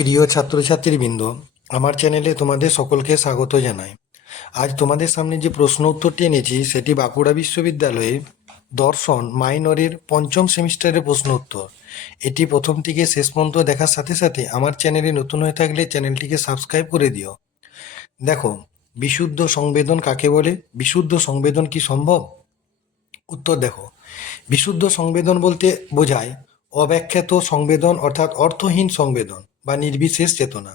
প্রিয় ছাত্রছাত্রীবৃন্দ, আমার চ্যানেলে তোমাদের সকলকে স্বাগত জানাই। আজ তোমাদের সামনে যে প্রশ্ন উত্তরটি এনেছি সেটি বাঁকুড়া বিশ্ববিদ্যালয়ে দর্শন মাইনরের পঞ্চম সেমিস্টারের প্রশ্ন উত্তর। এটি প্রথম থেকে শেষ পর্যন্ত দেখার সাথে সাথে আমার চ্যানেলে নতুন হয়ে থাকলে চ্যানেলটিকে সাবস্ক্রাইব করে দিও। দেখো, বিশুদ্ধ সংবেদন কাকে বলে? বিশুদ্ধ সংবেদন কি সম্ভব? উত্তর দেখো, বিশুদ্ধ সংবেদন বলতে বোঝায় অব্যাখ্যাত সংবেদন অর্থাৎ অর্থহীন সংবেদন বা নির্বিশেষ চেতনা।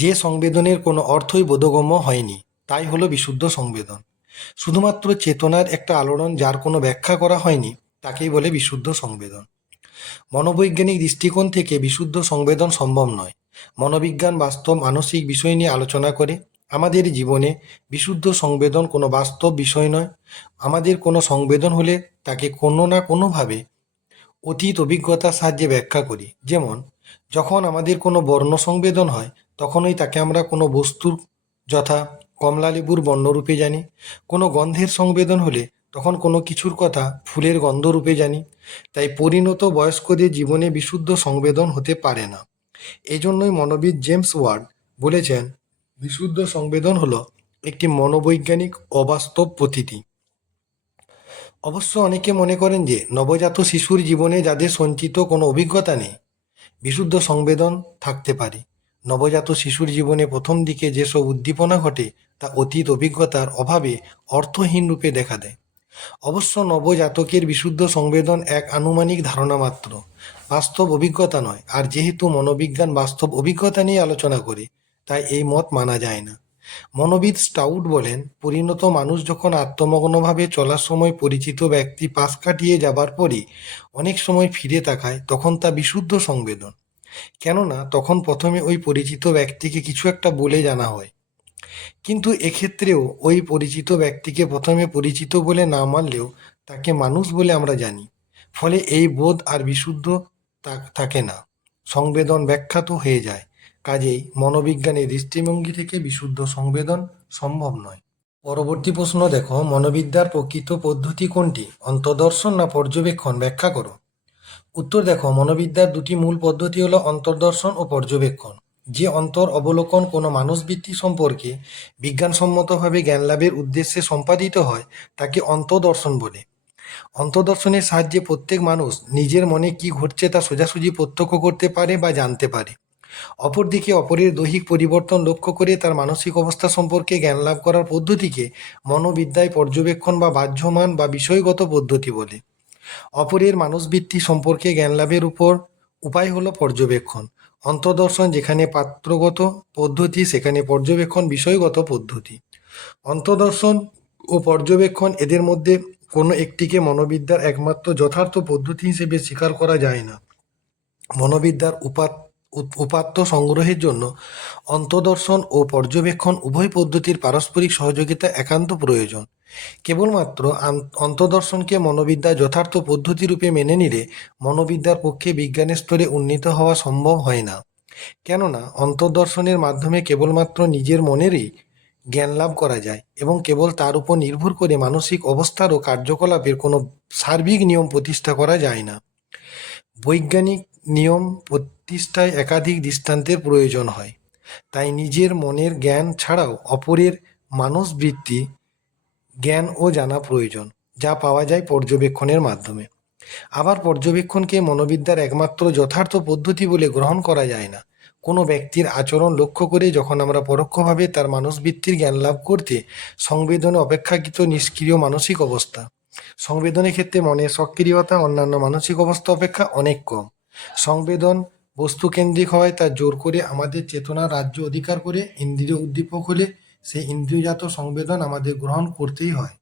যে সংবেদনের কোনো অর্থই বোধগম্য হয়নি তাই হলো বিশুদ্ধ সংবেদন। শুধুমাত্র চেতনার একটা আলোড়ন যার কোনো ব্যাখ্যা করা হয়নি তাকেই বলে বিশুদ্ধ সংবেদন। মনোবৈজ্ঞানিক দৃষ্টিকোণ থেকে বিশুদ্ধ সংবেদন সম্ভব নয়। মনোবিজ্ঞান বাস্তব মানসিক বিষয় নিয়ে আলোচনা করে। আমাদের জীবনে বিশুদ্ধ সংবেদন কোনো বাস্তব বিষয় নয়। আমাদের কোনো সংবেদন হলে তাকে কোনো না কোনোভাবে অতীত অভিজ্ঞতার সাহায্যে ব্যাখ্যা করি। যেমন, যখন আমাদের কোনো বর্ণ সংবেদন হয় তখনই তাকে আমরা কোনো বস্তুর, যথা কমলালেবুর বর্ণরূপে জানি। কোনো গন্ধের সংবেদন হলে তখন কোনো কিছুর কথা ফুলের গন্ধরূপে জানি। তাই পরিণত বয়স্কদের জীবনে বিশুদ্ধ সংবেদন হতে পারে না। এজন্যই মনোবিদ জেমস ওয়ার্ড বলেছেন, বিশুদ্ধ সংবেদন হলো একটি মনোবৈজ্ঞানিক অবাস্তব প্রতীতি। অবশ্য অনেকে মনে করেন যে নবজাত শিশুর জীবনে যাদের সঞ্চিত কোনো অভিজ্ঞতা নেই, বিশুদ্ধ সংবেদন থাকতে পারে। নবজাত শিশুর জীবনে প্রথম দিকে যেসব উদ্দীপনা ঘটে তা অতীত অভিজ্ঞতার অভাবে অর্থহীন রূপে দেখা দেয়। অবশ্য নবজাতকের বিশুদ্ধ সংবেদন এক আনুমানিক ধারণা মাত্র, বাস্তব অভিজ্ঞতা নয়। আর যেহেতু মনোবিজ্ঞান বাস্তব অভিজ্ঞতা নিয়ে আলোচনা করে, তাই এই মত মানা যায় না। মনোবিদ স্টাউট বলেন, পরিণত মানুষ যখন আত্মমগ্নভাবে চলার সময় পরিচিত ব্যক্তি পাশ কাটিয়ে যাবার পরই অনেক সময় ফিরে তাকায়, তখন তা বিশুদ্ধ সংবেদন। কেননা তখন প্রথমে ওই পরিচিত ব্যক্তিকে কিছু একটা বলে জানা হয়, কিন্তু এক্ষেত্রেও ওই পরিচিত ব্যক্তিকে প্রথমে পরিচিত বলে না মানলেও তাকে মানুষ বলে আমরা জানি। ফলে এই বোধ আর বিশুদ্ধ থাকে না, সংবেদন ব্যাখ্যাত হয়ে যায়। কাজেই মনোবিজ্ঞানের দৃষ্টিভঙ্গি থেকে বিশুদ্ধ সংবেদন সম্ভব নয়। পরবর্তী প্রশ্ন দেখো, মনোবিদ্যার প্রকৃত পদ্ধতি কোনটি? অন্তর্দর্শন না পর্যবেক্ষণ? ব্যাখ্যা করো। উত্তর দেখো, মনোবিদ্যার দুটি মূল পদ্ধতি হলো অন্তর্দর্শন ও পর্যবেক্ষণ। যে অন্তর অবলোকন কোনো মানসবৃত্তি সম্পর্কে বিজ্ঞানসম্মতভাবে জ্ঞানলাভের উদ্দেশ্যে সম্পাদিত হয় তাকে অন্তর্দর্শন বলে। অন্তর্দর্শনের সাহায্যে প্রত্যেক মানুষ নিজের মনে কি ঘটছে তা সোজাসুজি প্রত্যক্ষ করতে পারে বা জানতে পারে। অপরদিকে অপরের দৈহিক পরিবর্তন লক্ষ্য করে তার মানসিক অবস্থা সম্পর্কে জ্ঞান লাভ করার পদ্ধতিকে মনোবিদ্যায় পর্যবেক্ষণ বা বাহ্যমান বা বিষয়গত পদ্ধতি বলে। অপরের মানসবৃত্তি সম্পর্কে জ্ঞানলাভের উপায় হলো পর্যবেক্ষণ। অন্তর্দর্শন যেখানে পাত্রগত পদ্ধতি, সেখানে পর্যবেক্ষণ বিষয়গত পদ্ধতি। অন্তর্দর্শন ও পর্যবেক্ষণ এদের মধ্যে কোনো একটিকে মনোবিদ্যার একমাত্র যথার্থ পদ্ধতি হিসেবে স্বীকার করা যায় না। মনোবিদ্যার উপাত্ত সংগ্রহের জন্য অন্তর্দর্শন ও পর্যবেক্ষণ উভয় পদ্ধতির পারস্পরিক সহযোগিতা একান্ত প্রয়োজন। কেবলমাত্র অন্তর্দর্শনকে মনোবিদ্যার যথার্থ পদ্ধতিরূপে মেনে নিলে মনোবিদ্যার পক্ষে বিজ্ঞানের স্তরে উন্নীত হওয়া সম্ভব হয় না। কেননা অন্তর্দর্শনের মাধ্যমে কেবলমাত্র নিজের মনেরই জ্ঞান লাভ করা যায় এবং কেবল তার উপর নির্ভর করে মানসিক অবস্থার ও কার্যকলাপের কোনো সার্বিক নিয়ম প্রতিষ্ঠা করা যায় না। বৈজ্ঞানিক নিয়ম প্রতিষ্ঠায় একাধিক দৃষ্টান্তের প্রয়োজন হয়। তাই নিজের মনের জ্ঞান ছাড়াও অপরের মানসবৃত্তি জ্ঞান ও জানা প্রয়োজন, যা পাওয়া যায় পর্যবেক্ষণের মাধ্যমে। আবার পর্যবেক্ষণকে মনোবিদ্যার একমাত্র যথার্থ পদ্ধতি বলে গ্রহণ করা যায় না। কোনো ব্যক্তির আচরণ লক্ষ্য করে যখন আমরা পরোক্ষভাবে তার মানসবৃত্তির জ্ঞান লাভ করতে সংবেদনে অপেক্ষাকৃত নিষ্ক্রিয় মানসিক অবস্থা। সংবেদনের ক্ষেত্রে মনের সক্রিয়তা অন্যান্য মানসিক অবস্থা অপেক্ষা অনেক কম। সংবেদন বস্তুকেন্দ্রিক হওয়ায় তা জোর করে আমাদের চেতনার রাজ্য অধিকার করে ইন্দ্রিয় উদ্দীপক হলে সেই ইন্দ্রিয়জাত সংবেদন আমাদের গ্রহণ করতেই হয়।